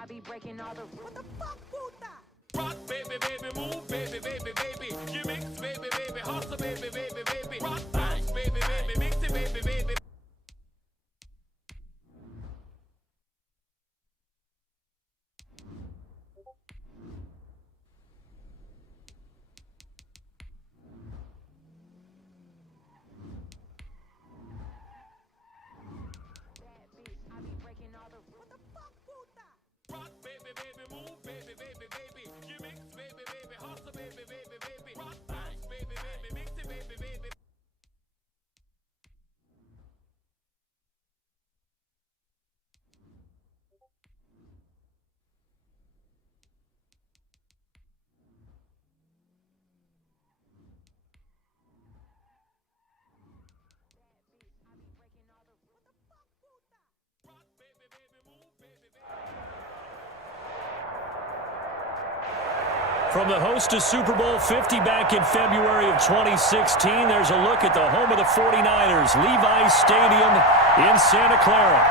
I be breaking all the. What the fuck, puta? Rock, baby, baby, move, baby, baby, baby. You mix, baby, baby, hustle, baby, baby, baby. Rock, bounce, baby, baby, mix it, baby, baby. I be breaking all the. What the fuck, puta? Rock, baby, baby, move, baby, baby, baby. You mix, baby, baby, hustle, baby, baby, baby. Rock, bounce, baby, baby, mix it, baby, baby. I be breaking all the. What the fuck, puta? Rock, baby, baby, move, baby, baby. From the host of Super Bowl 50 back in February of 2016, there's a look at the home of the 49ers, Levi's Stadium in Santa Clara.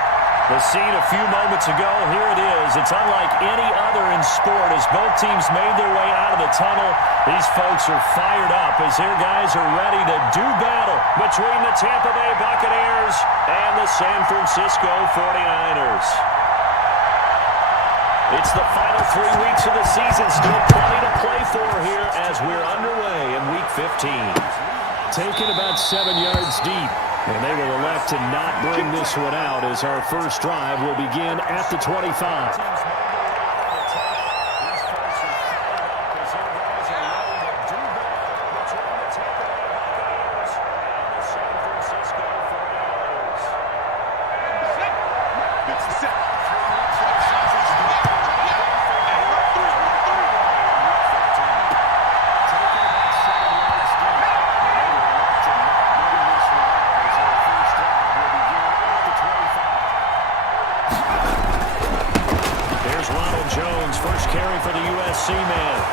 The scene a few moments ago, here it is. It's unlike any other in sport as both teams made their way out of the tunnel. These folks are fired up as their guys are ready to do battle between the Tampa Bay Buccaneers and the San Francisco 49ers. It's the final 3 weeks of the season. Still plenty to play for here as we're underway in Week 15. Taken about 7 yards deep. And they will elect to not bring this one out as our first drive will begin at the 25.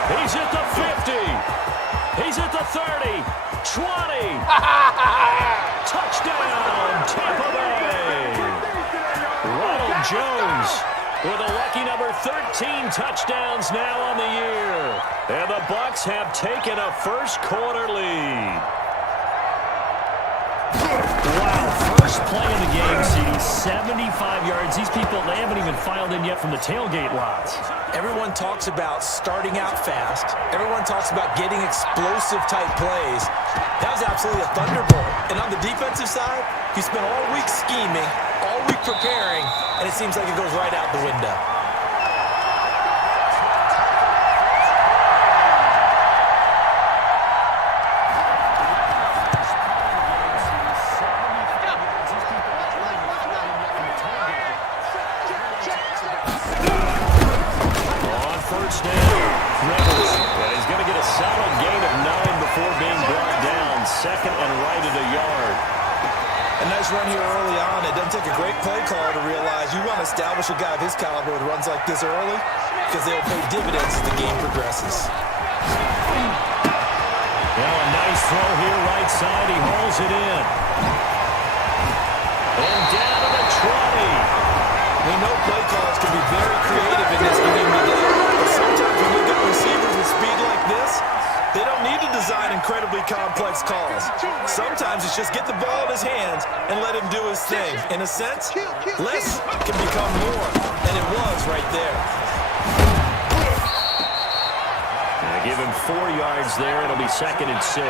He's at the 50. He's at the 30. 20. Touchdown, Tampa Bay. Ronald Jones with a lucky number 13 touchdowns now on the year. And the Bucs have taken a first quarter lead. Wow, first play of the game, CD, 75 yards. These people, they haven't even filed in yet from the tailgate lots. Everyone talks about starting out fast. Everyone talks about getting explosive-type plays. That was absolutely a thunderbolt. And on the defensive side, you spent all week scheming, all week preparing, and it seems like it goes right out the window. Second and right at a yard. A nice run here early on. It doesn't take a great play call to realize you want to establish a guy of his caliber with runs like this early because they'll pay dividends as the game progresses. Well, a nice throw here right side. He hauls it in. And down to the 20. We know play calls can be very creative in this game today, but sometimes when you get receivers with speed like this, they don't need to design incredibly complex calls. Sometimes it's just get the ball in his hands and let him do his thing. In a sense, less can become more, and it was right there. Give him 4 yards there. It'll be 2nd and 6.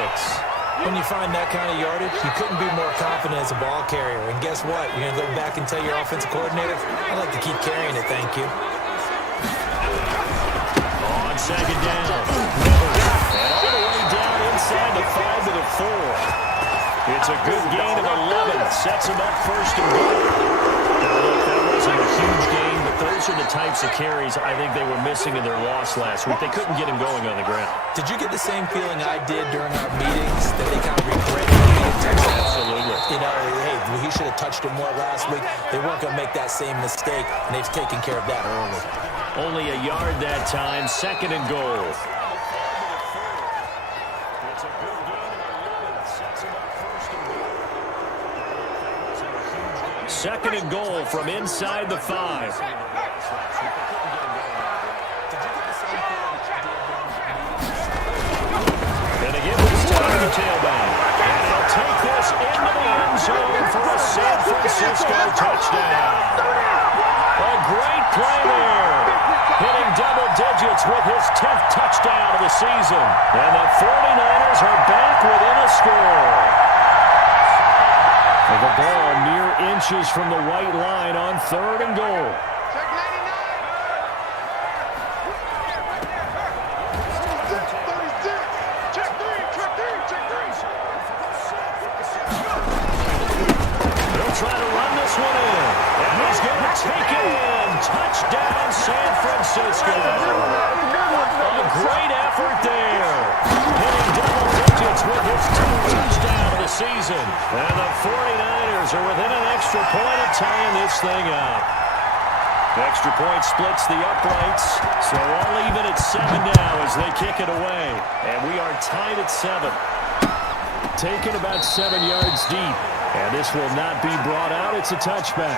When you find that kind of yardage, you couldn't be more confident as a ball carrier. And guess what? You're going to go back and tell your offensive coordinator, I'd like to keep carrying it, thank you. On 2nd down. And all the way down inside the 5 to the 4. It's a good gain of 11. Sets him up 1st and goal. Now, look, that wasn't a huge gain, but those are the types of carries I think they were missing in their loss last week. They couldn't get him going on the ground. Did you get the same feeling I did during our meetings that they kind of regretted being touched? Absolutely. You know, hey, he should have touched him more last week. They weren't going to make that same mistake, and they've taken care of that early. Only a yard that time. 2nd and goal. 2nd and goal from inside the 5. Francisco touchdown. A great play there. Hitting double digits with his 10th touchdown of the season. And the 49ers are back within a score. And the ball mere inches from the white line on 3rd and goal. Try to run this one in. And he's going to take it in. Touchdown, San Francisco. A great effort there. Hitting double digits with his 10th touchdown of the season. And the 49ers are within an extra point of tying this thing up. Extra point splits the uprights. So all even at 7 now as they kick it away. And we are tied at 7. Taken about 7 yards deep. And this will not be brought out. It's a touchback.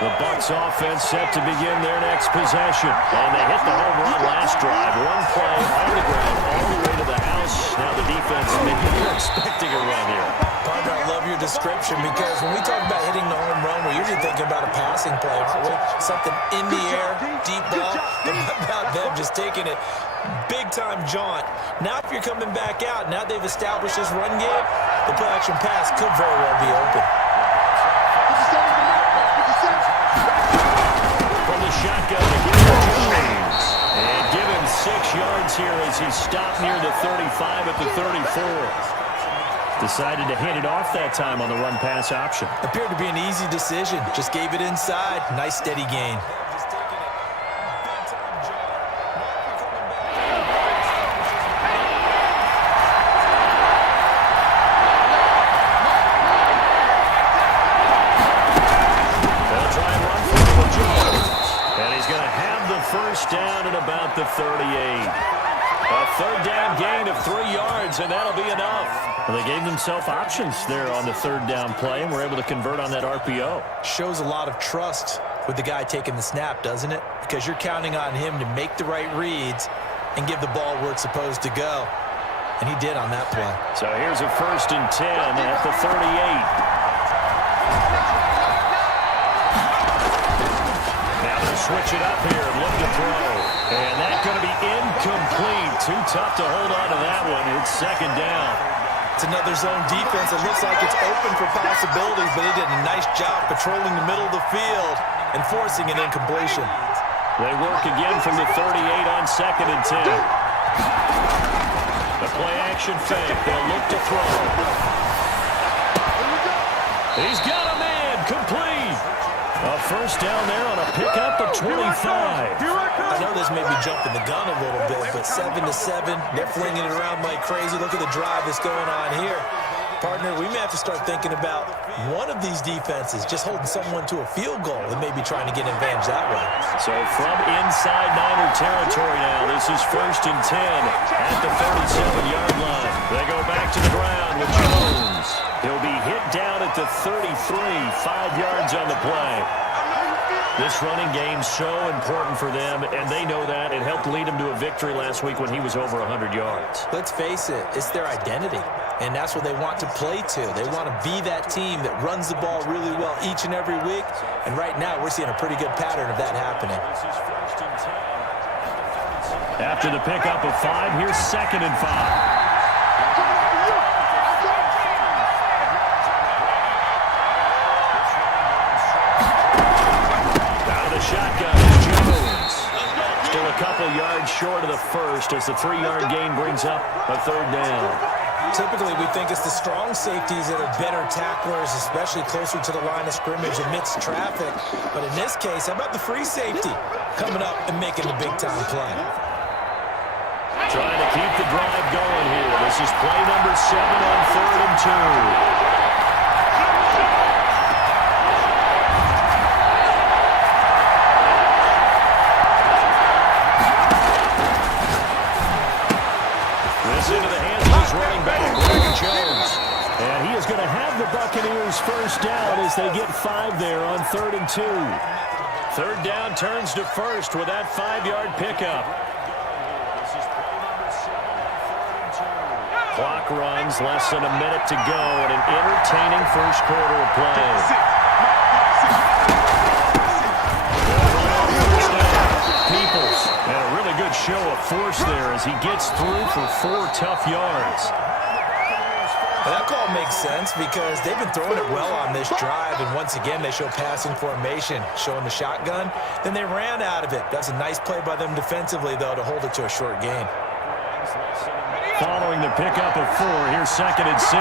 The Bucs offense set to begin their next possession. And they hit the home run last drive. One play on the ground all the way to the house. Now the defense, maybe you're expecting a run here. Partner, I love your description because when we talk about hitting the home run, we're usually thinking about a passing play, aren't we? Something in the air, deep ball. But how about them just taking it big-time jaunt? Now if you're coming back out, now they've established this run game, the play-action pass could very well be open. From the shotgun, Jones. And give him 6 yards here as he stopped near the 35 at the 34. Decided to hand it off that time on the run-pass option. Appeared to be an easy decision. Just gave it inside. Nice, steady gain. They'll try and run for Jones. And he's going to have the first down at about the 38. A 3rd down gain of 3 yards, and that'll be enough. Well, they gave themselves options there on the 3rd down play, and were able to convert on that RPO. Shows a lot of trust with the guy taking the snap, doesn't it? Because you're counting on him to make the right reads and give the ball where it's supposed to go. And he did on that play. So here's a 1st and 10 at the 38. Now they'll switch it up here and look to throw. And that's going to be incomplete. Too tough to hold on to that one. It's 2nd down. It's another zone defense. It looks like it's open for possibilities, but they did a nice job patrolling the middle of the field and forcing an incompletion. They work again from the 38 on 2nd and 10. The play-action fake. They'll look to throw. He's got a man. Complete. A 1st down there on a pickup of 25. I know this may be jumping the gun a little bit, but 7-7, they're flinging it around like crazy. Look at the drive that's going on here. Partner, we may have to start thinking about one of these defenses just holding someone to a field goal and maybe trying to get an advantage that way. So from inside Niner territory now, this is 1st and 10 at the 37-yard line. They go back to the ground with Jones. He'll be hit down at the 33, 5 yards on the play. This running game so important for them, and they know that. It helped lead them to a victory last week when he was over 100 yards. Let's face it, it's their identity, and that's what they want to play to. They want to be that team that runs the ball really well each and every week, and right now we're seeing a pretty good pattern of that happening. After the pickup of 5, here's 2nd and 5. Shotgun is Jones. Still a couple yards short of the 1st as the 3-yard gain brings up a 3rd down. Typically, we think it's the strong safeties that are better tacklers, especially closer to the line of scrimmage amidst traffic. But in this case, how about the free safety coming up and making the big-time play? Trying to keep the drive going here. This is play number 7 on 3rd and 2. Into the hands of his running back, Jones. And he is going to have the Buccaneers 1st down as they get 5 there on 3rd and 2. Third down turns to first with that 5-yard pickup. Clock runs, less than a minute to go, and an entertaining first quarter of play. Peoples, and a really good show of force there as he gets through for 4 tough yards. Well, that call makes sense because they've been throwing it well on this drive, and once again they show passing formation, showing the shotgun. Then they ran out of it. That's a nice play by them defensively, though, to hold it to a short gain. Following the pickup of 4, here's 2nd and 6.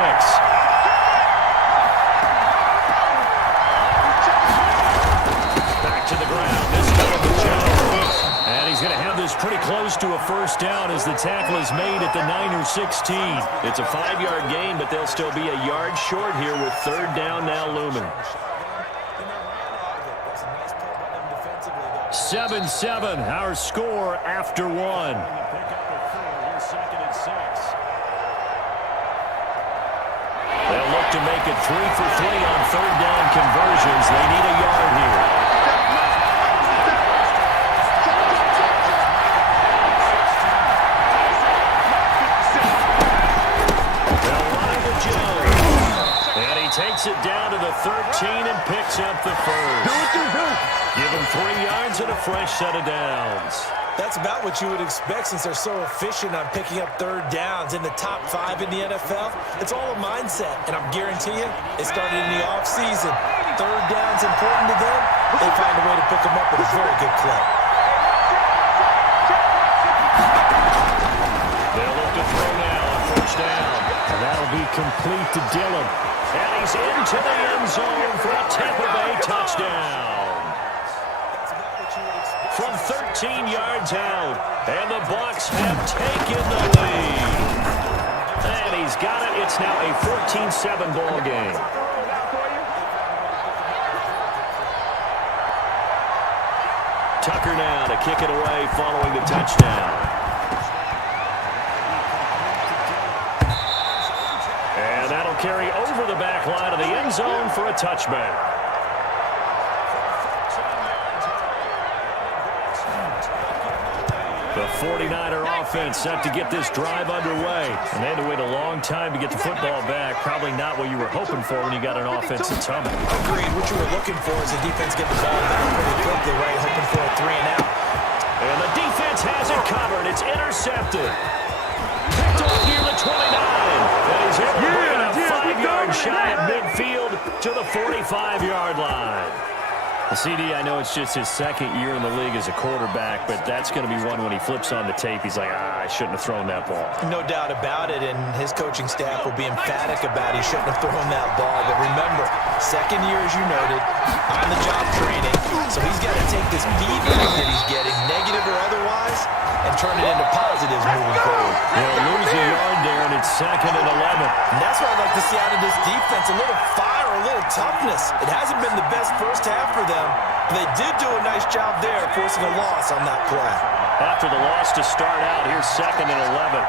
Back to the ground. This time to Jones. And he's going to have this pretty close to a first down as the tackle is made at the Niner 16. It's a 5-yard gain, but they'll still be a yard short here with 3rd down now looming. 7-7, our score after 1. They'll look to make it 3 for 3 on 3rd down conversions. They need a yard here. They'll run to Jones. And he takes it down to the 13 and picks up the first. Give him 3 yards and a fresh set of downs. That's about what you would expect since they're so efficient on picking up 3rd downs in the top 5 in the NFL. It's all a mindset, and I'm guaranteeing you, it started in the offseason. 3rd down's important to them. They find a way to pick them up with a very good clip. They'll look to throw now on 1st down. And that'll be complete to Dillon. And he's into the end zone for a Tampa Bay touchdown. From 13 yards out, and the Bucs have taken the lead. And he's got it. It's now a 14-7 ball game. Tucker now to kick it away following the touchdown. And that'll carry over the back line of the end zone for a touchback. The 49er offense set to get this drive underway. And they had to wait a long time to get the football back. Probably not what you were hoping for when you got an offense that's humming. Agreed. What you were looking for is the defense get the ball back pretty quickly, right? Hoping for a 3 and out. And the defense has it covered. It's intercepted. Picked off near the 29. And he's able to bring it up 5 yards shy of midfield to the 45-yard line. CD, I know it's just his 2nd year in the league as a quarterback, but that's going to be one when he flips on the tape. He's like, I shouldn't have thrown that ball. No doubt about it, and his coaching staff will be emphatic about he shouldn't have thrown that ball. But remember, 2nd year, as you noted, on-the-job training, so he's got to take this feedback that he's getting, negative or otherwise, and turn it into positives moving forward. They'll lose a yard there, and it's 2nd and 11. And that's what I'd like to see out of this defense, a little fire, a little toughness. It hasn't been the best first half for them. They did do a nice job there, forcing a loss on that play. After the loss to start out, here's 2nd and 11.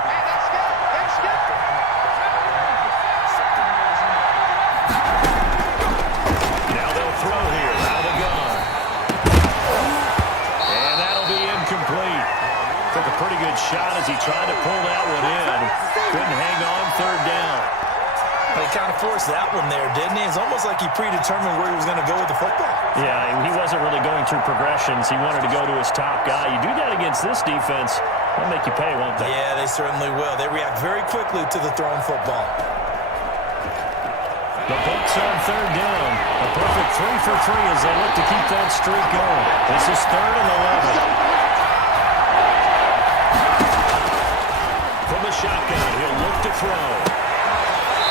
Now they'll throw here out of the gun. And that'll be incomplete. Took a pretty good shot as he tried to pull that one in. Couldn't hang on 3rd down. He kind of forced that one there, didn't he? It's almost like he predetermined where he was going to go with the football. Yeah, he wasn't really going through progressions. He wanted to go to his top guy. You do that against this defense, they'll make you pay, won't they? Yeah, they certainly will. They react very quickly to the thrown football. The Bucs on 3rd down. A perfect 3 for 3 as they look to keep that streak going. This is 3rd and 11. From the shotgun, he'll look to throw.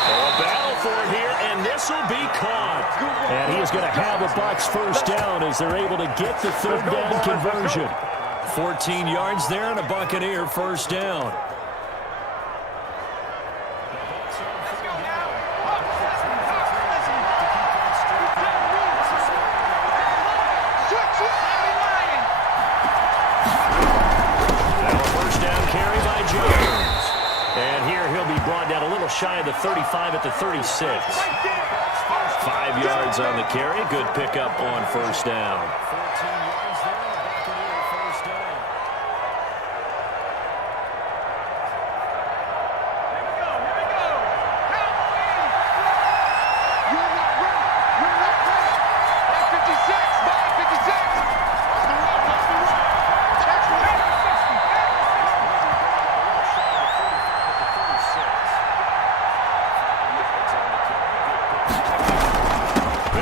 A battle for it here, and this will be caught. And he is going to have a Bucs first down as they're able to get the 3rd down conversion. 14 yards there and a Buccaneer first down. Now a first down carry by Jones. And here he'll be brought down a little shy of the 35 at the 36. 5 yards on the carry. Good pickup on first down.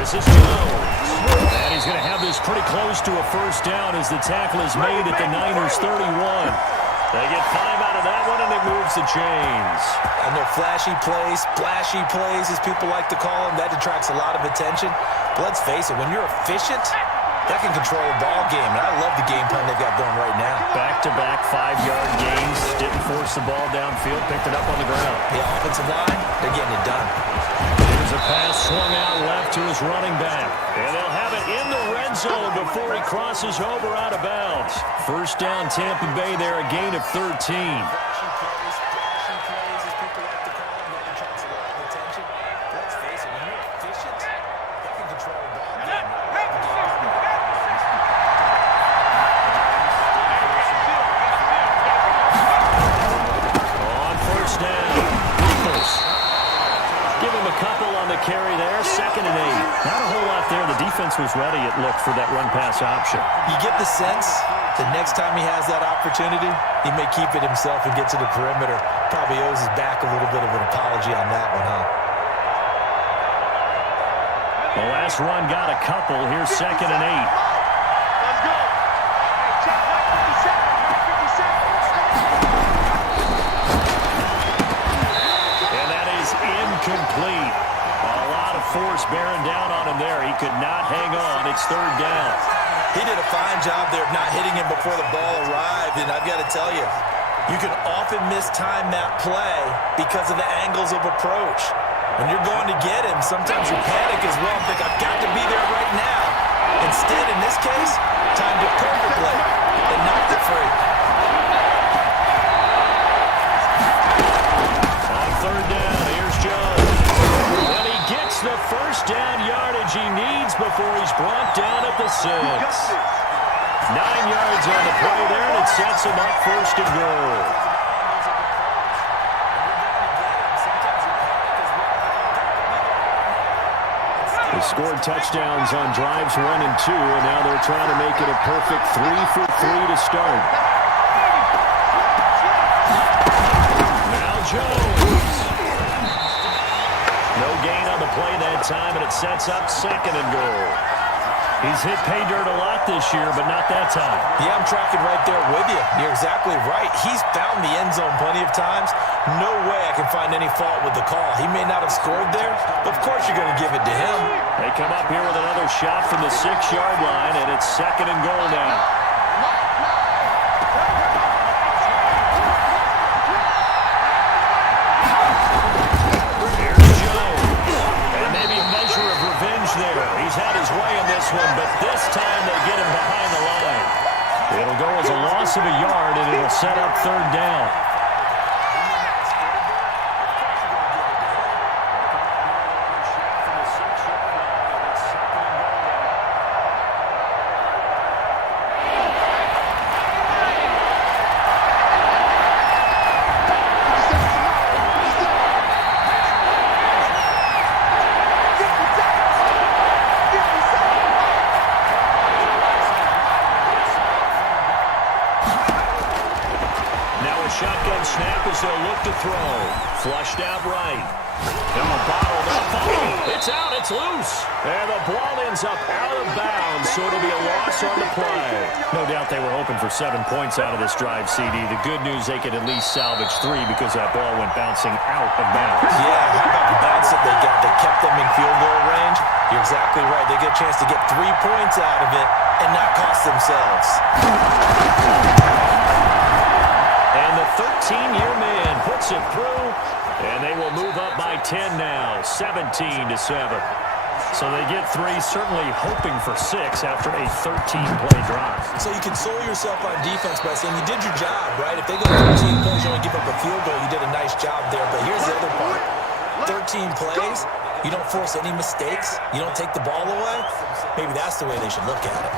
This is Jones. And he's going to have this pretty close to a first down as the tackle is made at the Niners' 31. They get 5 out of that one, and it moves the chains. And they're flashy plays, splashy plays, as people like to call them. That attracts a lot of attention. But let's face it, when you're efficient, that can control a ball game. And I love the game plan they've got going right now. Back-to-back 5-yard gains. Didn't force the ball downfield. Picked it up on the ground. The offensive line, they're getting it done. Here's a pass swung out left to his running back. And they'll have it in the red zone before he crosses over out of bounds. First down, Tampa Bay there, a gain of 13. Carry there, 2nd and 8. Not a whole lot there. The defense was ready, it looked, for that run-pass option. You get the sense the next time he has that opportunity, he may keep it himself and get to the perimeter. Probably owes his back a little bit of an apology on that one, huh? The last run got a couple. Here's 2nd and 8. Let's go. Hey, check 57. And that is incomplete. Force bearing down on him there. He could not hang on. It's 3rd down. He did a fine job there of not hitting him before the ball arrived. And I've got to tell you, you can often mistime that play because of the angles of approach. When you're going to get him, sometimes you panic as well and think, I've got to be there right now. Instead, in this case, timed it perfectly and knocked it free. On 3rd down, here's Jones. The first down yardage he needs before he's brought down at the 6. 9 yards on the play there, and it sets him up 1st and goal. They scored touchdowns on drives 1 and 2, and now they're trying to make it a perfect 3 for 3 to start. Now Jones. No gain on the play that time, and it sets up 2nd and goal. He's hit pay dirt a lot this year, but not that time. Yeah, I'm tracking right there with you. You're exactly right. He's found the end zone plenty of times. No way I can find any fault with the call. He may not have scored there, but of course you're going to give it to him. They come up here with another shot from the 6-yard line, and it's 2nd and goal now. He's had his way in this one, but this time they get him behind the line. It'll go as a loss of a yard, and it'll set up 3rd down. Shotgun snap as they'll look to throw. Flushed out right. Now bottled up. Oh, it's out. It's loose. And the ball ends up out of bounds, so it'll be a loss on the play. No doubt they were hoping for 7 points out of this drive, CD. The good news, they could at least salvage 3 because that ball went bouncing out of bounds. Yeah, how about the bounce that they got? They kept them in field goal range. You're exactly right. They get a chance to get 3 points out of it and not cost themselves. And the 13-year man puts it through, and they will move up by 10 now, 17-7. So they get 3, certainly hoping for 6 after a 13-play drive. So you console yourself on defense by saying you did your job, right? If they go 13 plays, you only give up a field goal, you did a nice job there. But here's the other part. 13 plays, you don't force any mistakes, you don't take the ball away. Maybe that's the way they should look at it.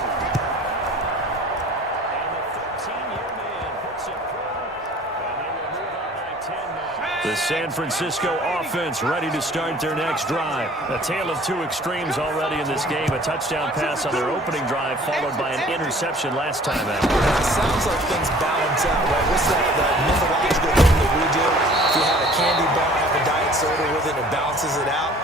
The San Francisco offense ready to start their next drive. A tale of 2 extremes already in this game. A touchdown pass on their opening drive, followed by an interception last time out. It sounds like things balance out, right? What's that mythological thing that we do? If you have a candy bar, have a diet soda with it, it balances it out.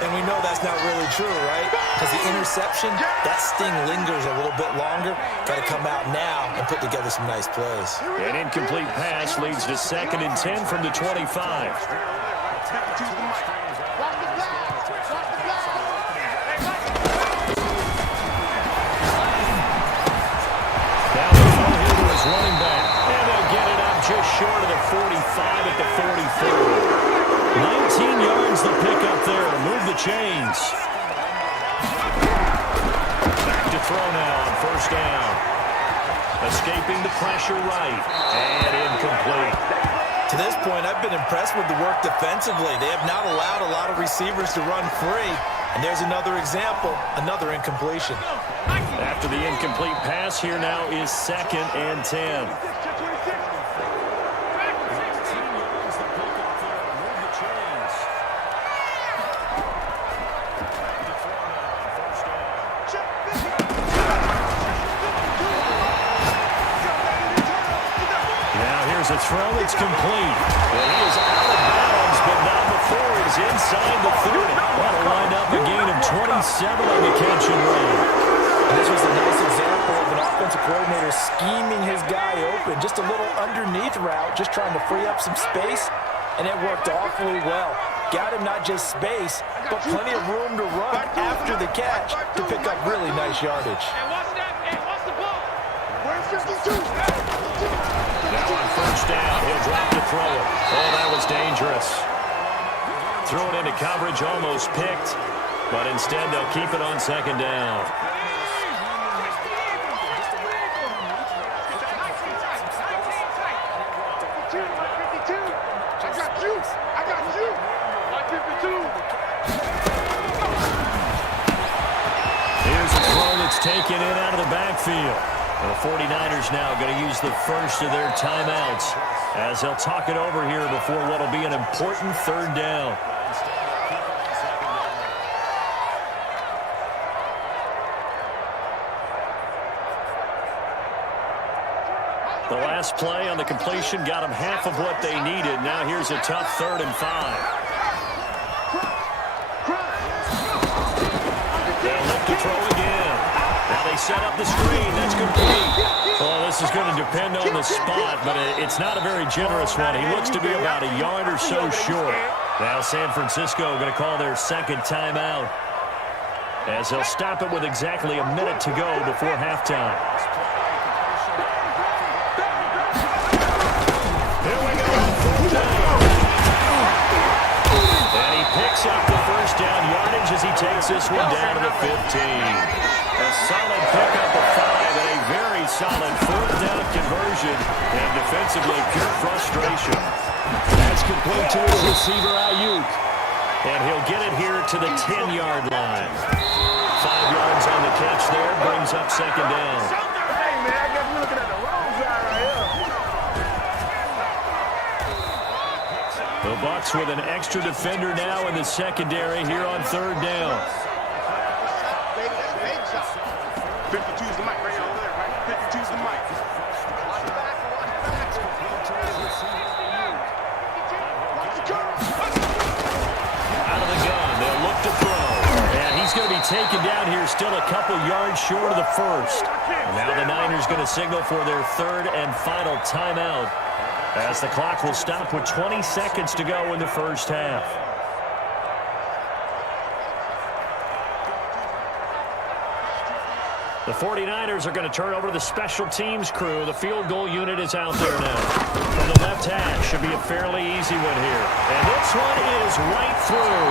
And we know that's not really true, right? Because the interception, that sting lingers a little bit longer. Got to come out now and put together some nice plays. An incomplete pass leads to 2nd and 10 from the 25. Running back, and they'll get it up just short of the 45 at the 44. 19 yards the pick up there. Move the chains. Back to throw now on 1st down. Escaping the pressure right, and incomplete. To this point, I've been impressed with the work defensively. They have not allowed a lot of receivers to run free. And there's another example, another incompletion. After the incomplete pass, here now is 2nd and 10. Now here's a throw. It's complete. Well, he is out of bounds, but not before he's inside the 30. That'll wind up a gain of 27 on the catch and run. And this was a nice example of an offensive coordinator scheming his guy open. Just a little underneath route, just trying to free up some space, and it worked awfully well. Got him not just space, but plenty of room to run after the catch to pick up really nice yardage. Now on 1st down, he'll drop to throw it. Oh, that was dangerous. Throw it into coverage, almost picked, but instead they'll keep it on 2nd down. Here's a throw that's taken in out of the backfield. The 49ers now going to use the first of their timeouts as they'll talk it over here before what will be an important 3rd down. The last play on the completion got them half of what they needed. Now here's a tough 3rd and 5. They'll look to throw again. Now they set up the screen. That's complete. Well, this is going to depend on the spot, but it's not a very generous one. He looks to be about a yard or so short. Now San Francisco going to call their 2nd timeout as they'll stop it with exactly a minute to go before halftime. Here we go. 4th down. And he picks up the 1st down yardage as he takes this one down to the 15. A solid pickup of 5 and a very solid 4th down conversion. And defensively, pure frustration. That's complete to his receiver, Ayuk. And he'll get it here to the 10-yard line. 5 yards on the catch there, brings up 2nd down. Hey, man, I guess we're looking at the wrong side right here. The Bucs with an extra defender now in the secondary here on 3rd down. 52's the mic right over there, right? 52's the mic. Out of the gun, they'll look to throw. And he's going to be taken down here still a couple yards short of the 1st. And now the Niners going to signal for their 3rd and final timeout as the clock will stop with 20 seconds to go in the 1st half. The 49ers are going to turn over to the special teams crew. The field goal unit is out there now. From the left hash, should be a fairly easy one here. And this one is right through.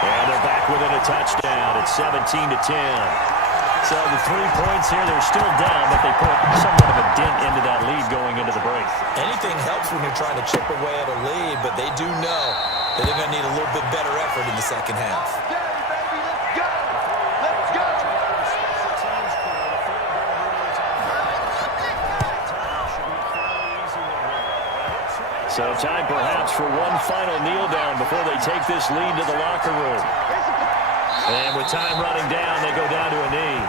And they're back within a touchdown. It's 17-10. So the 3 points here, they're still down, but they put somewhat of a dent into that lead going into the break. Anything helps when you're trying to chip away at a lead, but they do know that they're going to need a little bit better effort in the 2nd half. So time perhaps for one final kneel down before they take this lead to the locker room. And with time running down, they go down to a knee.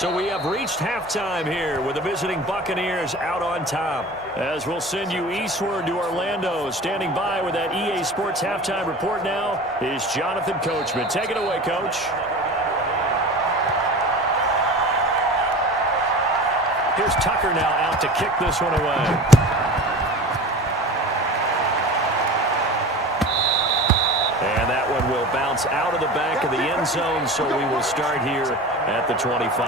So we have reached halftime here with the visiting Buccaneers out on top. As we'll send you eastward to Orlando. Standing by with that EA Sports halftime report now is Jonathan Coachman. Take it away, Coach. Here's Tucker now out to kick this one away. And that one will bounce out of the back of the end zone, so we will start here at the 25.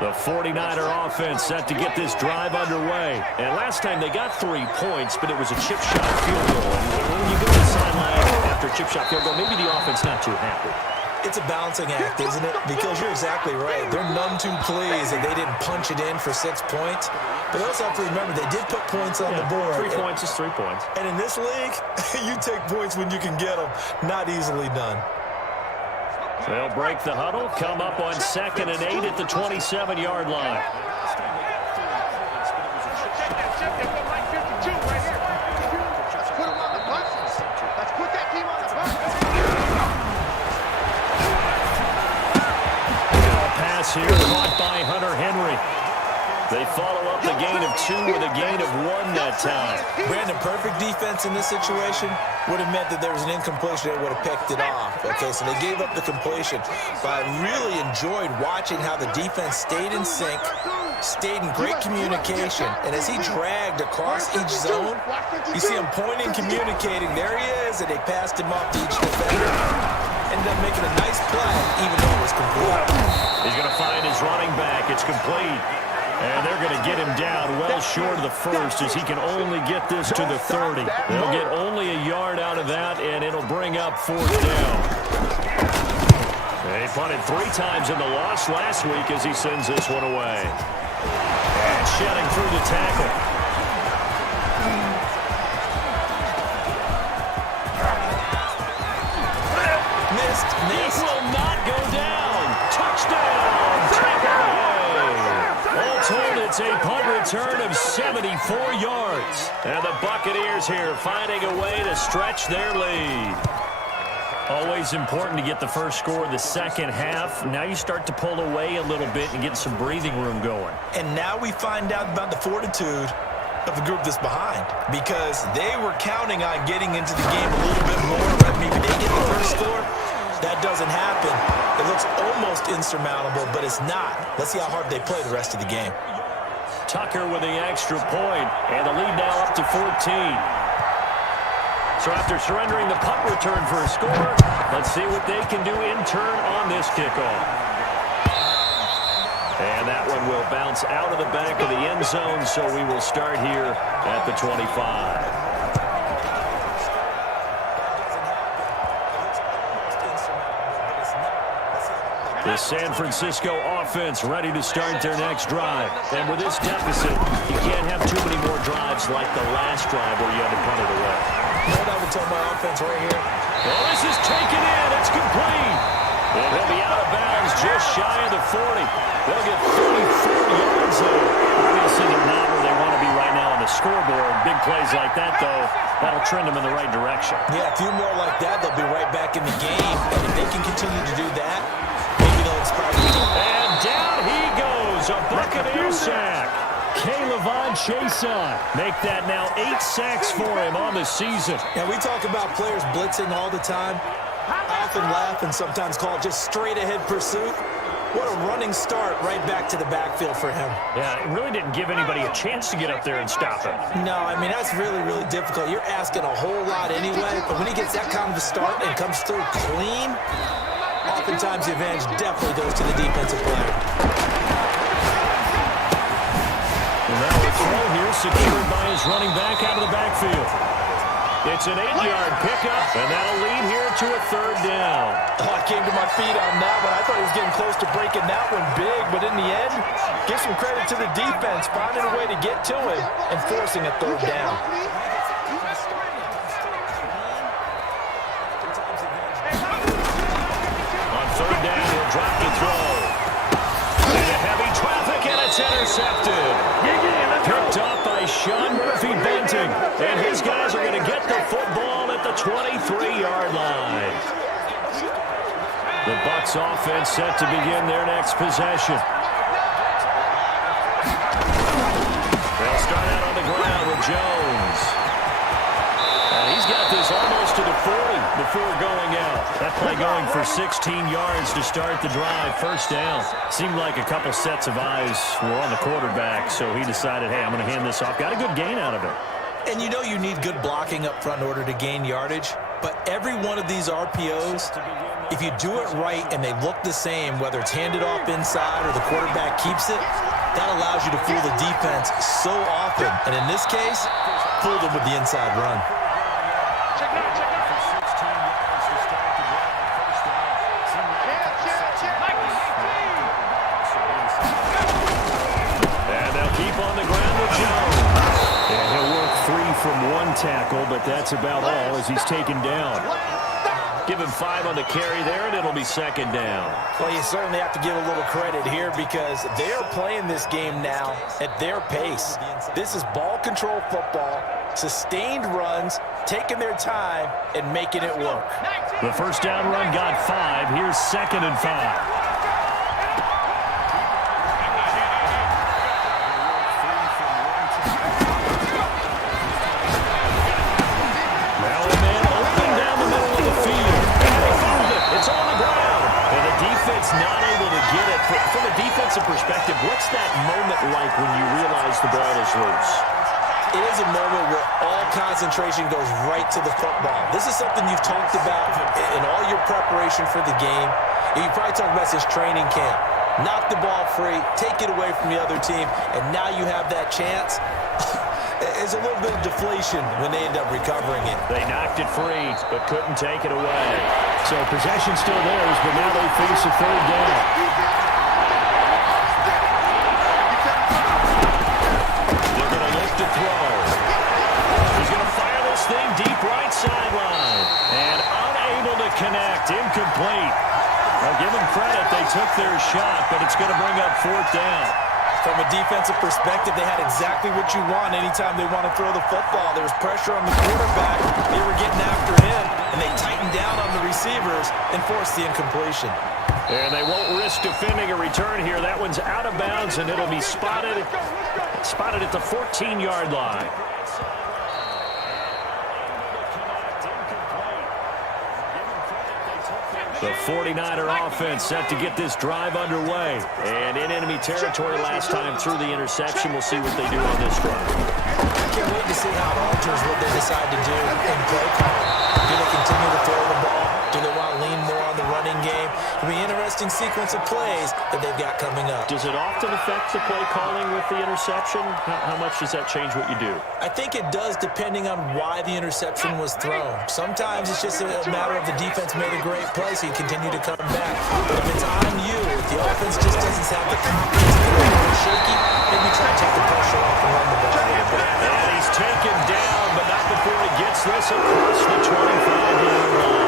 The 49er offense set to get this drive underway. And last time they got 3 points, but it was a chip shot field goal. And when you go to the sideline after a chip shot field goal, maybe the offense not too happy. It's a balancing act, isn't it? Because you're exactly right. They're none too pleased that they didn't punch it in for 6 points. But also have to remember, they did put points on the board. 3 points is 3 points. And in this league, you take points when you can get them. Not easily done. They'll break the huddle, come up on 2nd and 8 at the 27-yard line. Pass here caught by Hunter Henry. They follow up the gain of 2 with a gain of 1 that time. Brandon, perfect defense in this situation would have meant that there was an incompletion. They would have picked it off. Okay, so they gave up the completion. But I really enjoyed watching how the defense stayed in sync, stayed in great communication. And as he dragged across each zone, you see him pointing, communicating. There he is, and they passed him off to each defender. Ended up making a nice play, even though it was complete. He's going to find his running back. It's complete. And they're going to get him down well short of the first as he can only get this to the 30. They'll get only a yard out of that, and it'll bring up 4th down. They punted 3 times in the loss last week as he sends this one away. And shedding through the tackle. Missed. This will not go down. Touchdown. Tackle. All told, it's a punt return of 74 yards. And the Buccaneers here finding a way to stretch their lead. Always important to get the first score of the second half. Now you start to pull away a little bit and get some breathing room going. And now we find out about the fortitude of the group that's behind, because they were counting on getting into the game a little bit more. Right? Maybe they get the first score. That doesn't happen. It looks almost insurmountable, but it's not. Let's see how hard they play the rest of the game. Tucker with the extra point, and the lead now up to 14. So after surrendering the punt return for a score, let's see what they can do in turn on this kickoff. And that one will bounce out of the back of the end zone, so we will start here at the 25. The San Francisco offense ready to start their next drive. And with this deficit, you can't have too many more drives like the last drive where you had to punt it away. You know what I would tell my offense right here? Well, this is taken in. It's complete. And he'll be out of bounds just shy of the 40. They'll get 34 yards there. Obviously, they're not where they want to be right now on the scoreboard. Big plays like that, though, that'll trend them in the right direction. Yeah, a few more like that, they'll be right back in the game. And if they can continue to do that, maybe they'll inspire you. And down he goes. A Buccaneer sack. K'Lavon Chason make that now 8 sacks for him on the season. Now, we talk about players blitzing all the time. I often laugh and sometimes call it just straight-ahead pursuit. What a running start right back to the backfield for him. Yeah, it really didn't give anybody a chance to get up there and stop him. No, I mean, that's really, really difficult. You're asking a whole lot anyway, but when he gets that kind of a start and comes through clean, oftentimes the advantage definitely goes to the defensive player. And now the throw here secured by his running back out of the backfield. It's an 8-yard pickup, and that'll lead here to a 3rd down. Oh, I came to my feet on that one. I thought he was getting close to breaking that one big, but in the end, give some credit to the defense, finding a way to get to him and forcing a 3rd down. On 3rd down, he'll drop the throw. Into heavy traffic, and it's intercepted. Picked up by Sean Murphy-Bunting. And his guys are going to get the football at the the 23-yard line. The Bucs offense set to begin their next possession. They'll start out on the ground with Jones. And he's got this almost to the 40 before going out. That play going for 16 yards to start the drive. First down. Seemed like a couple sets of eyes were on the quarterback, so he decided, hey, I'm going to hand this off. Got a good gain out of it. And you know you need good blocking up front in order to gain yardage. But every one of these RPOs, if you do it right and they look the same, whether it's handed off inside or the quarterback keeps it, that allows you to fool the defense so often. And in this case, fooled them with the inside run. And they'll keep on the ground with Jones. And he'll work free from one tackle, but that's about all as he's taken down. Give him 5 on the carry there, and it'll be second down. Well, you certainly have to give a little credit here because they're playing this game now at their pace. This is ball control football, sustained runs, taking their time, and making it work. The first down run got 5. Here's second and 5. Not able to get it. From a defensive perspective, what's that moment like when you realize the ball is loose? It is a moment where all concentration goes right to the football. This is something you've talked about in all your preparation for the game. You probably talked about since training camp. Knock the ball free, take it away from the other team, and now you have that chance. There's a little bit of deflation when they end up recovering it. They knocked it free, but couldn't take it away. So possession's still theirs, but now they face a third down. They're going to look to throw. He's going to fire this thing deep right sideline. And unable to connect, incomplete. I'll give them credit, they took their shot, but it's going to bring up fourth down. From a defensive perspective, they had exactly what you want anytime they want to throw the football. There was pressure on the quarterback. They were getting after him, and they tightened down on the receivers and forced the incompletion. And they won't risk defending a return here. That one's out of bounds, and it'll be spotted at the 14-yard line. The 49er offense set to get this drive underway. And in enemy territory last time through the interception. We'll see what they do on this drive. I can't wait to see how it alters what they decide to do in play call. Do they continue to throw the ball? Do they want to lean more on the running game? It'll be an interesting sequence of plays that they've got coming up. Does it often affect the play calling with the interception? How much does that change what you do? I think it does depending on why the interception was thrown. Sometimes it's just a matter of the defense made a great play, so you continue to come back. But if it's on you, if the offense just doesn't have the confidence to be a little shaky, maybe try to take the pressure off and run the ball a little bit. And he's taken down, but not before he gets this across the 25-yard line.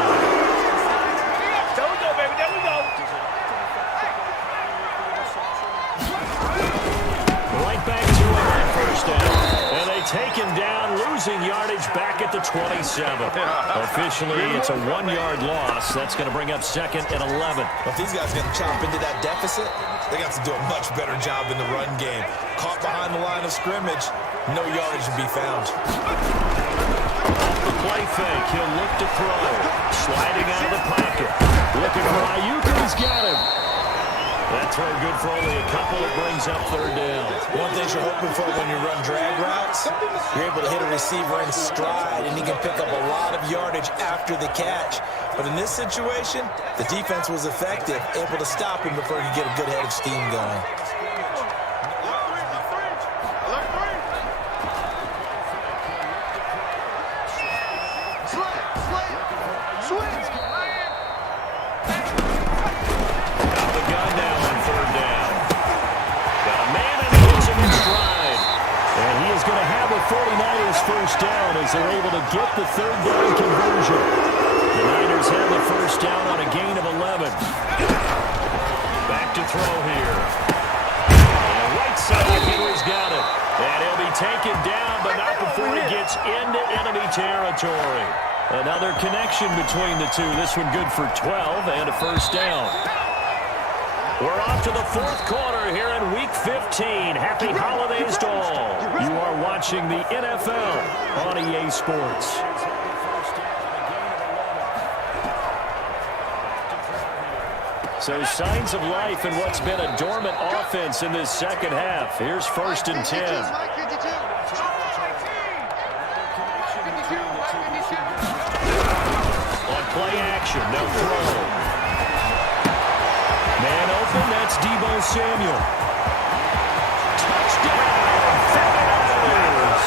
And they take him down, losing yardage back at the 27. Officially, it's a 1-yard loss. That's going to bring up second and 11. Well, if these guys are going to chop into that deficit, they got to do a much better job in the run game. Caught behind the line of scrimmage, no yardage to be found. Off the play fake, he'll look to throw. Sliding out of the pocket. Looking for Ayuk, he's got him. That throw good for only a couple. It brings up third down. One thing you're hoping for when you run drag routes, you're able to hit a receiver in stride, and he can pick up a lot of yardage after the catch. But in this situation, the defense was effective, able to stop him before he could get a good head of steam going. First down as they're able to get the third down conversion. The Niners have the first down on a gain of 11. Back to throw here. And right side, Henry's got it. And he'll be taken down, but not before he gets into enemy territory. Another connection between the two. This one good for 12 and a first down. We're off to the fourth quarter here in Week 15. Happy holidays to all. You are watching the NFL on EA Sports. So signs of life in what's been a dormant offense in this second half. Here's 1st and 10. On play action, no throw. Man open, that's Deebo Samuel. Touchdown, 49ers.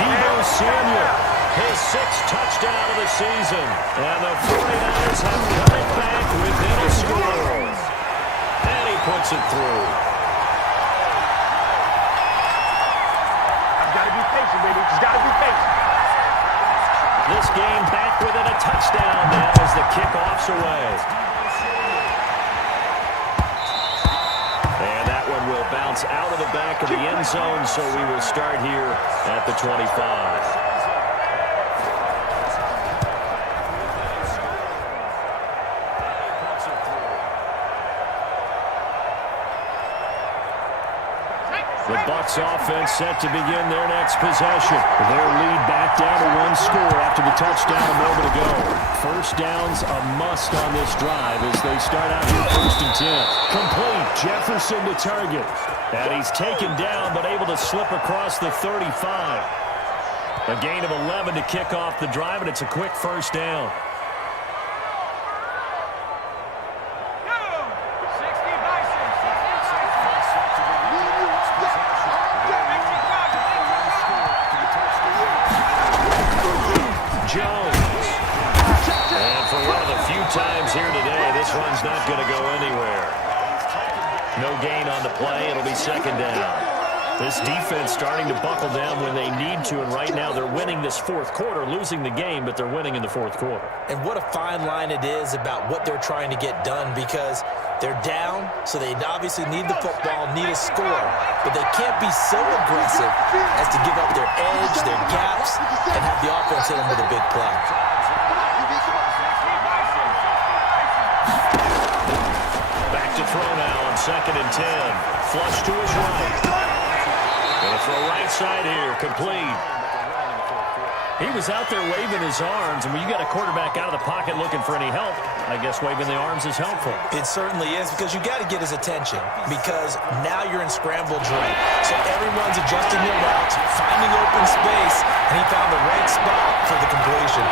Deebo Samuel, his 6th touchdown of the season. And the 49ers have cut it back within a score. And he puts it through. I've got to be patient, baby. Just got to be patient. This game back within a touchdown now as the kickoff's away. And that one will bounce out of the back of the end zone, so we will start here at the 25. The Bucs offense set to begin their next possession. Their lead back down to 1 score after the touchdown a moment ago. First down's a must on this drive as they start out here 1st and 10. Complete, Jefferson to target. And he's taken down but able to slip across the 35. A gain of 11 to kick off the drive, and it's a quick first down. Run's not going to go anywhere. No gain on the play. It'll be 2nd down. This defense starting to buckle down when they need to, and right now they're winning this 4th quarter, losing the game, but they're winning in the 4th quarter. And what a fine line it is about what they're trying to get done, because they're down, so they obviously need the football, need a score, but they can't be so aggressive as to give up their edge, their gaps, and have the offense hit them with a big play. Throw now on 2nd and 10. Flush to his right. Going to throw right side here. Complete. He was out there waving his arms, and when you got a quarterback out of the pocket looking for any help, I guess waving the arms is helpful. It certainly is, because you got to get his attention, because now you're in scramble drill. So everyone's adjusting their routes, finding open space, and he found the right spot for the completion.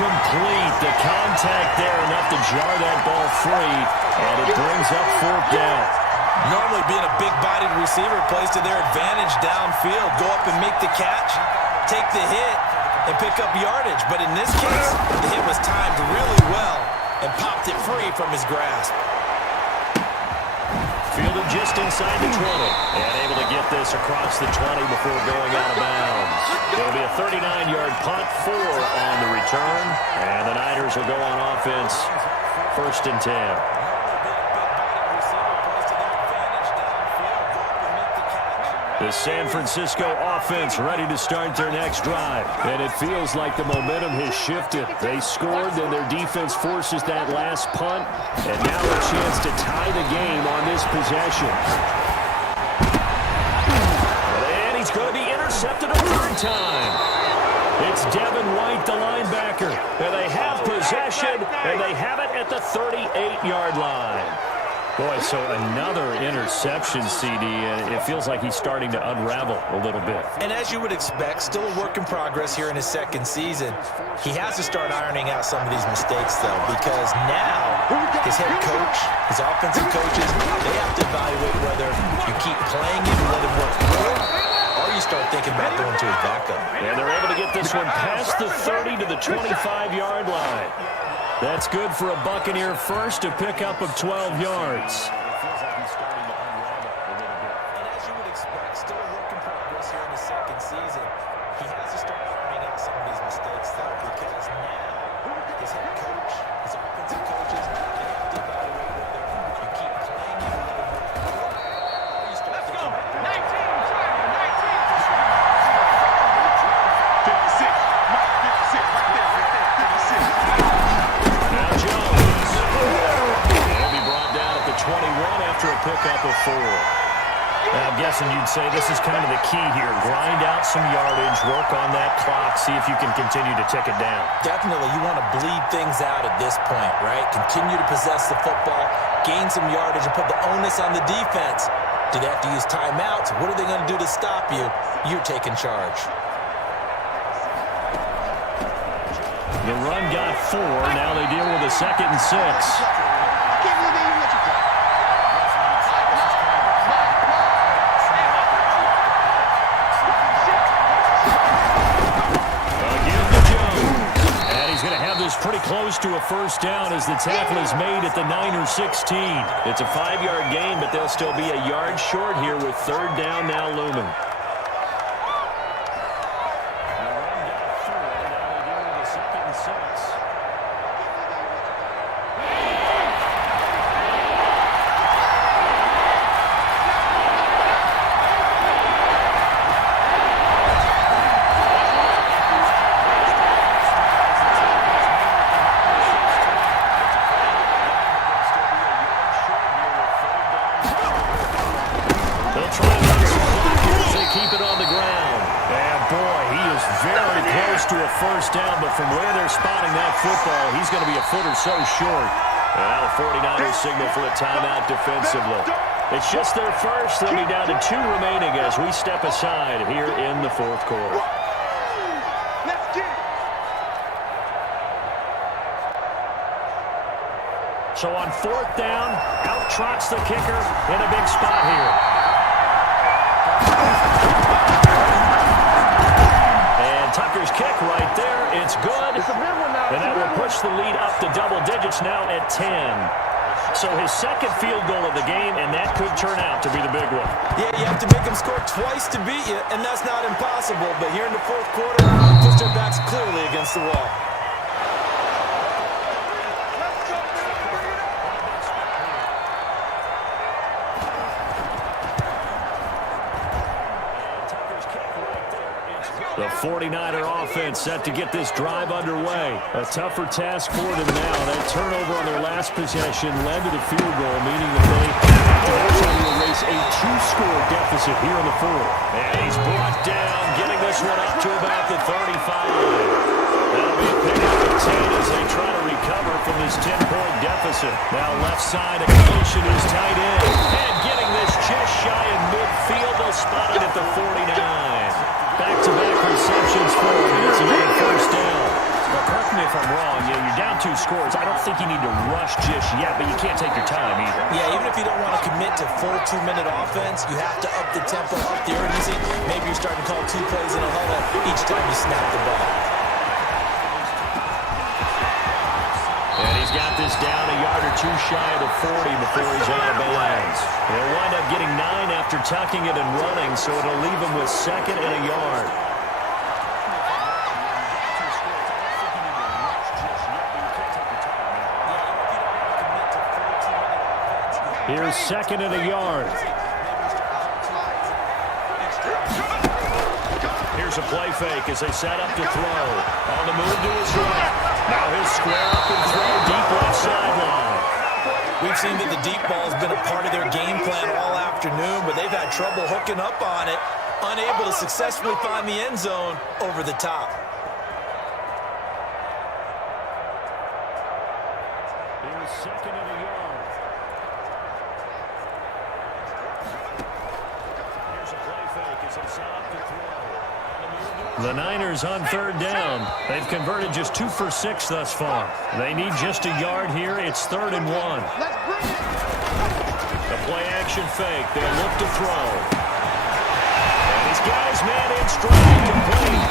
Complete. The contact there enough to jar that ball free, and it brings up 4th down. Normally being a big-bodied receiver plays to their advantage downfield. Go up and make the catch, take the hit, and pick up yardage. But in this case, the hit was timed really well and popped it free from his grasp. Fielded just inside the 20, and able to get this across the 20 before going out of bounds. It'll be a 39-yard punt, 4 on the return, and the Niners will go on offense, 1st and 10. The San Francisco offense ready to start their next drive. And it feels like the momentum has shifted. They scored, then their defense forces that last punt. And now a chance to tie the game on this possession. And he's going to be intercepted a 3rd time. It's Devin White, the linebacker. And they have possession, and they have it at the 38-yard line. Boy, so another interception, CD, and it feels like he's starting to unravel a little bit. And as you would expect, still a work in progress here in his 2nd season. He has to start ironing out some of these mistakes, though, because now his head coach, his offensive coaches, they have to evaluate whether you keep playing him and let him work through it, or you start thinking about going to his backup. And they're able to get this one past the 30 to the 25-yard line. That's good for a Buccaneer first, a pickup of 12 yards. And as you would expect, still a work in progress here in his 2nd season. He has to start ironing out some of these mistakes, though, because now his head coach pickup of 4. Now, I'm guessing you'd say this is kind of the key here. Grind out some yardage, work on that clock, see if you can continue to tick it down. Definitely, you want to bleed things out at this point, right? Continue to possess the football, gain some yardage, and put the onus on the defense. Do they have to use timeouts? What are they going to do to stop you? You're taking charge. The run got 4. Now they deal with a 2nd and 6. Pretty close to a first down as the tackle is made at the Niner 16. It's a 5-yard gain, but they'll still be a yard short here with 3rd down now looming. First down, but from where they're spotting that football, he's going to be a foot or so short. And now the 49ers signal for a timeout defensively. It's just their first. They'll be down to 2 remaining as we step aside here in the 4th quarter. So on 4th down, out trots the kicker in a big spot here. Tucker's kick right there. It's good. And that will push the lead up to double digits now at 10. So his 2nd field goal of the game, and that could turn out to be the big one. Yeah, you have to make him score twice to beat you, and that's not impossible. But here in the 4th quarter, pushed their backs clearly against the wall. The 49er offense set to get this drive underway. A tougher task for them now. That turnover on their last possession led to the field goal, meaning that they have to actually erase a 2-score deficit here in the 4th. And he's brought down, getting this one up to about the 35. That'll be a pickup of 10 as they try to recover from this 10-point deficit. Now left side, a collision is tight end. And getting this just shy in midfield, they'll spot it at the 49. Back-to-back receptions for him. It's another first down. Now, correct me if I'm wrong. Yeah, you're down 2 scores. I don't think you need to rush just yet, but you can't take your time either. Yeah, even if you don't want to commit to full 2-minute offense, you have to up the tempo, up the urgency. Maybe you're starting to call 2 plays in a huddle each time you snap the ball. And he's got this down a yard or 2 shy of the 40 before he's out of bounds. He'll wind up getting 9 after tucking it and running, so it'll leave him with 2nd and a yard. Here's 2nd and a yard. Here's a play fake as they set up to throw. On the move to his right. Now he'll square up and throw deep left sideline. We've seen that the deep ball has been a part of their game plan all afternoon, but they've had trouble hooking up on it, unable to successfully find the end zone over the top. Here's 2nd and a yard. Here's a play fake as they set up to throw. The Niners on 3rd down. They've converted just 2 for 6 thus far. They need just a yard here. It's 3rd and 1. The play action fake. They look to throw. And he's got his man in stride complete.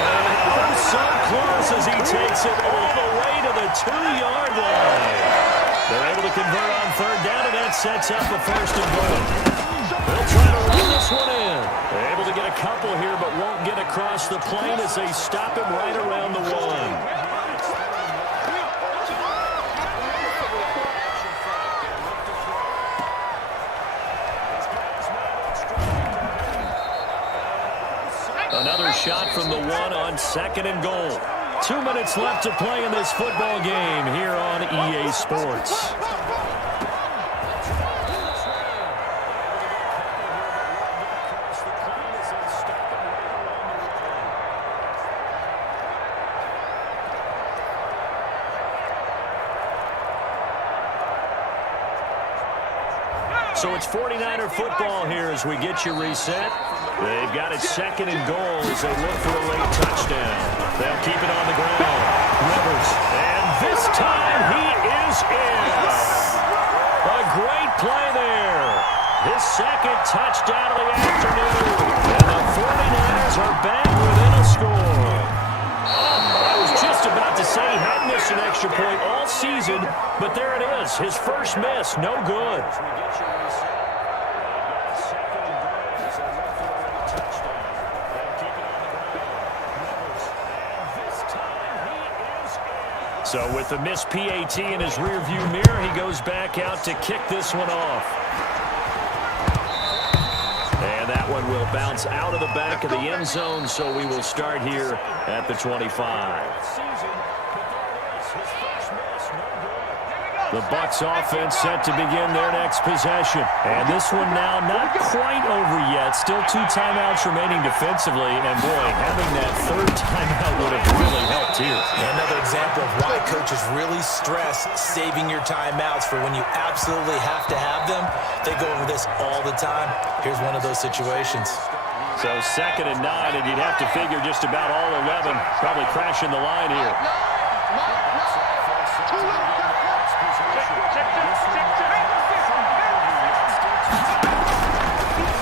And oh, so close as he takes it all the way to the 2-yard line. They're able to convert on 3rd down, and that sets up a 1st and goal. They'll try to run this one in. They're able to get a couple here, but won't get across the plane as they stop him right around the 1. Another shot from the 1 on 2nd and goal. 2 minutes left to play in this football game here on EA Sports. So it's 49er football here as we get you reset. They've got it second and goal as they look for a late touchdown. They'll keep it on the ground. Rivers. And this time he is in. A great play there. His second touchdown of the afternoon. And the 49ers are back within a score. I was just about to say he hadn't missed an extra point all season, but there it is. His first miss, no good. So with the missed PAT in his rearview mirror, he goes back out to kick this one off. And that one will bounce out of the back of the end zone, so we will start here at the 25. The Bucs offense set to begin their next possession. And this one now not quite over yet. Still 2 timeouts remaining defensively. And boy, having that third timeout would have really helped here. Another example of why coaches really stress saving your timeouts for when you absolutely have to have them. They go over this all the time. Here's one of those situations. So 2nd and 9, and you'd have to figure just about all 11 probably crashing the line here.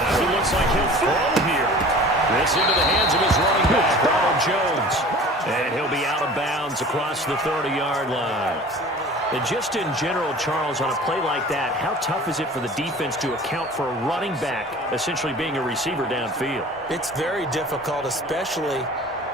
Now he looks like he'll throw here. This into the hands of his running back, Ronald Jones. And he'll be out of bounds across the 30-yard line. And just in general, Charles, on a play like that, how tough is it for the defense to account for a running back essentially being a receiver downfield? It's very difficult, especially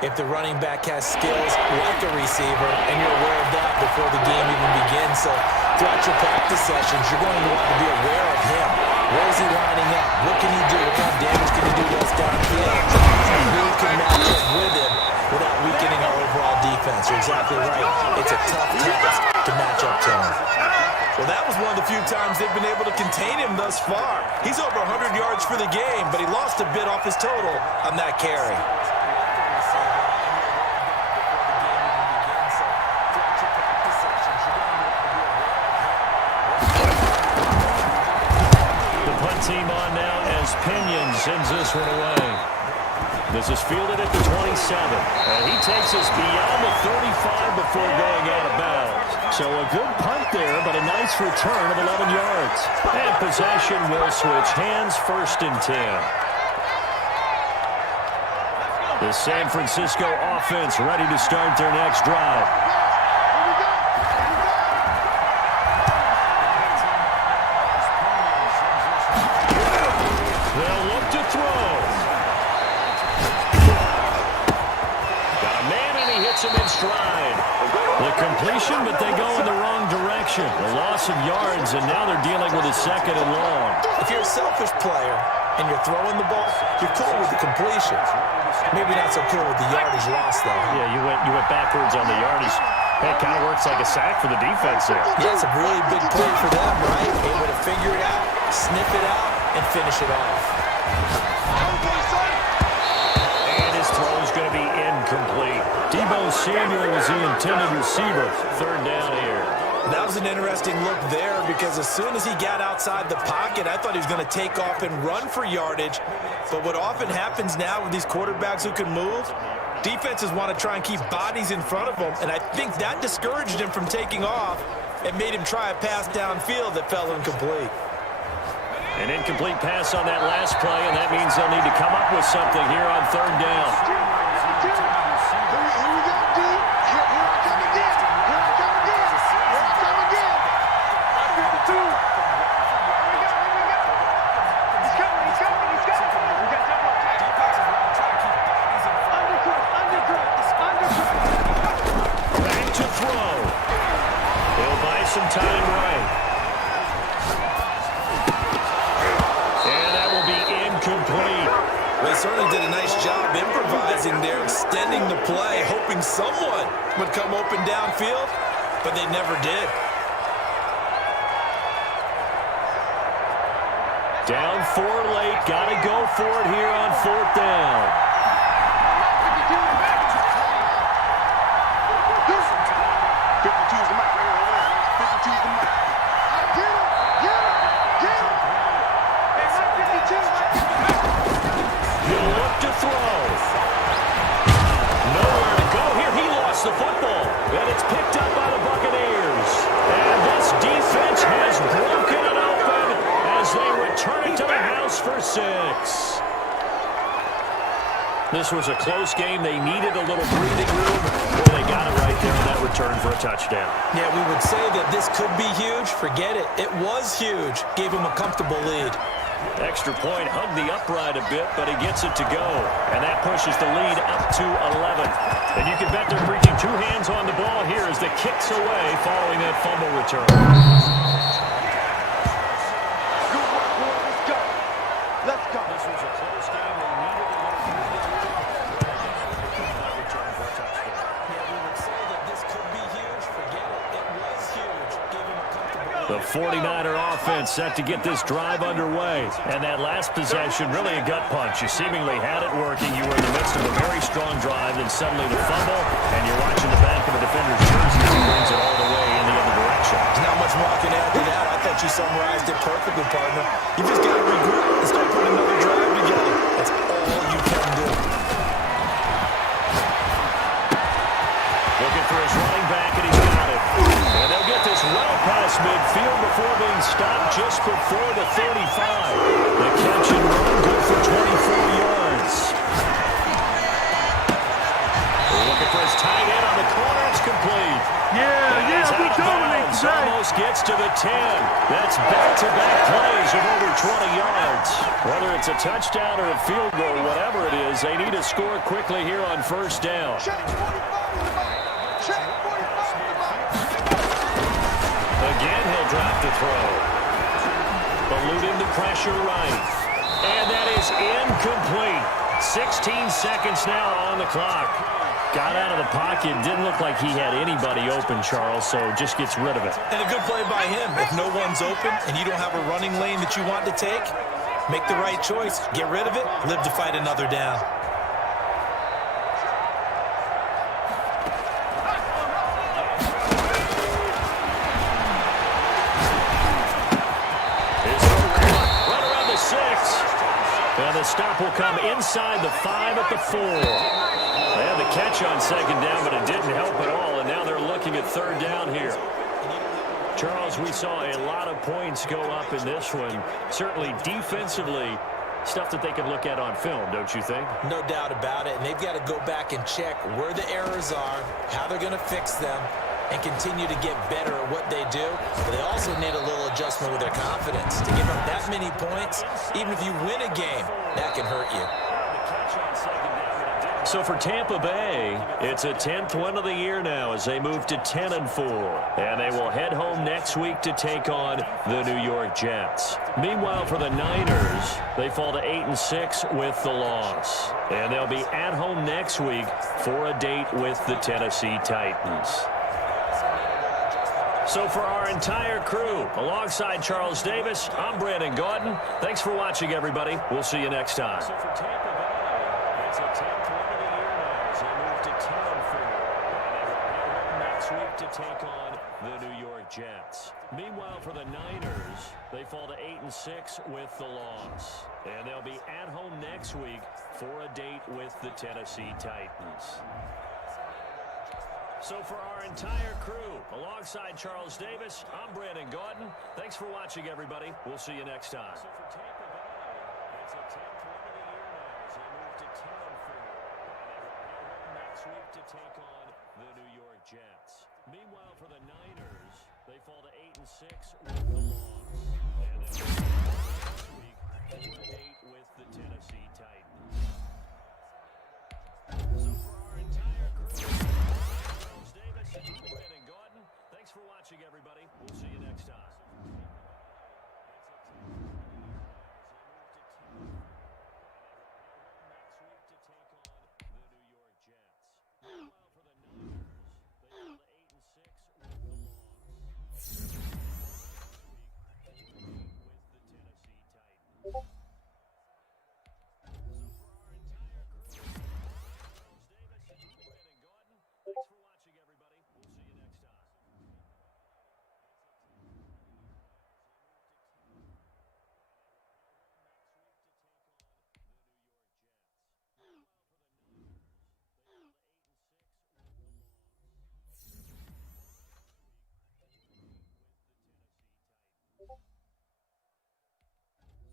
if the running back has skills like a receiver, and you're aware of that before the game even begins. So throughout your practice sessions, you're going to want to be aware of him. Where is he lining up? What can he do? What kind of damage can he do to us downfield? And who can match up with him without weakening our overall defense? You're exactly right. It's a tough task to match up to him. Well, that was one of the few times they've been able to contain him thus far. He's over 100 yards for the game, but he lost a bit off his total on that carry. Team on now as Pinion sends this one away. This is fielded at the 27. And he takes us beyond the 35 before going out of bounds. So a good punt there, but a nice return of 11 yards. And possession will switch hands, 1st and 10. The San Francisco offense ready to start their next drive. Stride. The completion, but they go in the wrong direction. A loss of yards, and now they're dealing with a 2nd and long. If you're a selfish player and you're throwing the ball, you're cool with the completion. Maybe not so cool with the yardage loss, though. Yeah, you went backwards on the yardage. That kind of works like a sack for the defense there. Yeah, it's a really big play for them, right? Able to figure it out, sniff it out, and finish it off. And his throw is going to be incomplete. Deebo Samuel was the intended receiver. 3rd down here. That was an interesting look there because as soon as he got outside the pocket, I thought he was going to take off and run for yardage. But what often happens now with these quarterbacks who can move, defenses want to try and keep bodies in front of them, and I think that discouraged him from taking off and made him try a pass downfield that fell incomplete. An incomplete pass on that last play, and that means they'll need to come up with something here on 3rd down. Some time right. And that will be incomplete. Well, he certainly did a nice job improvising there, extending the play, hoping someone would come open downfield, but they never did. Down 4 late, gotta go for it here on 4th down. for 6. This was a close game. They needed a little breathing room. Well, they got it right there on that return for a touchdown. Yeah, we would say that this could be huge. Forget it. It was huge. Gave him a comfortable lead. Extra point, hugged the upright a bit, but he gets it to go. And that pushes the lead up to 11. And you can bet they're reaching 2 hands on the ball here as the kick's away following that fumble return. Let's go. This was a close game. They needed a little breathing room. Return for a touchdown. Yeah, we would say that this could be huge. Forget it. It was huge. Gave him a comfortable lead. The 49er offense set to get this drive underway. And that last possession, really a gut punch. You seemingly had it working. You were in the midst of a very strong drive, then suddenly the fumble, and you're watching the back of a defender's jersey as he brings it all the way in the other direction. There's not much more I can add to that. I thought you summarized it perfectly, partner. You just got to regroup and start putting another drive together. That's all you can do. Looking for his running back, and he's got it. And they'll get this well past midfield before being stopped just before the 35. The catch and run, good for 24 yards. Looking for his tight end on the corner. It's complete. Yeah, we dominate today. Almost gets to the 10. That's back-to-back plays of over 20 yards. Whether it's a touchdown or a field goal, whatever it is, they need to score quickly here on first down. Check 45 in the box. Check 45 in the box. Again, he'll drop the throw. Eluding the pressure right. And that is incomplete. 16 seconds now on the clock. Got out of the pocket. Didn't look like he had anybody open, Charles, so just gets rid of it. And a good play by him. If no one's open and you don't have a running lane that you want to take, make the right choice. Get rid of it. Live to fight another down. Right around the 6. And the stop will come inside the 5 at the 4. They had the catch on second down, but it didn't help at all, and now they're looking at third down here. Charles, we saw a lot of points go up in this one. Certainly defensively, stuff that they can look at on film, don't you think? No doubt about it. And they've got to go back and check where the errors are, how they're going to fix them, and continue to get better at what they do. But they also need a little adjustment with their confidence. To give up that many points, even if you win a game, that can hurt you. So for Tampa Bay, it's a 10th win of the year now as they move to 10-4. And they will head home next week to take on the New York Jets. Meanwhile, for the Niners, they fall to 8-6 with the loss. And they'll be at home next week for a date with the Tennessee Titans. So for our entire crew, alongside Charles Davis, I'm Brandon Gaudin. Thanks for watching, everybody. We'll see you next time. So for Tampa Bay, it's a 10th win of the year now as they move to 10-4. And next week to take on the New York Jets. Meanwhile, for the Niners, they fall to 8-6 with the loss. And they'll be at home next week for a date with the Tennessee Titans. So for our entire crew, alongside Charles Davis, I'm Brandon Gaudin. Thanks for watching, everybody. We'll see you next time. So for Tampa Bay, it's a 10th win of the year now as they move to 10-4. And next week to take on the New York Jets. Meanwhile, for the Niners, they fall to 8-6 with the loss. And then next week for a date with the Tennessee Titans. So for our entire crew, I'm Brandon Gaudin. Thanks for watching, everybody. We'll see you.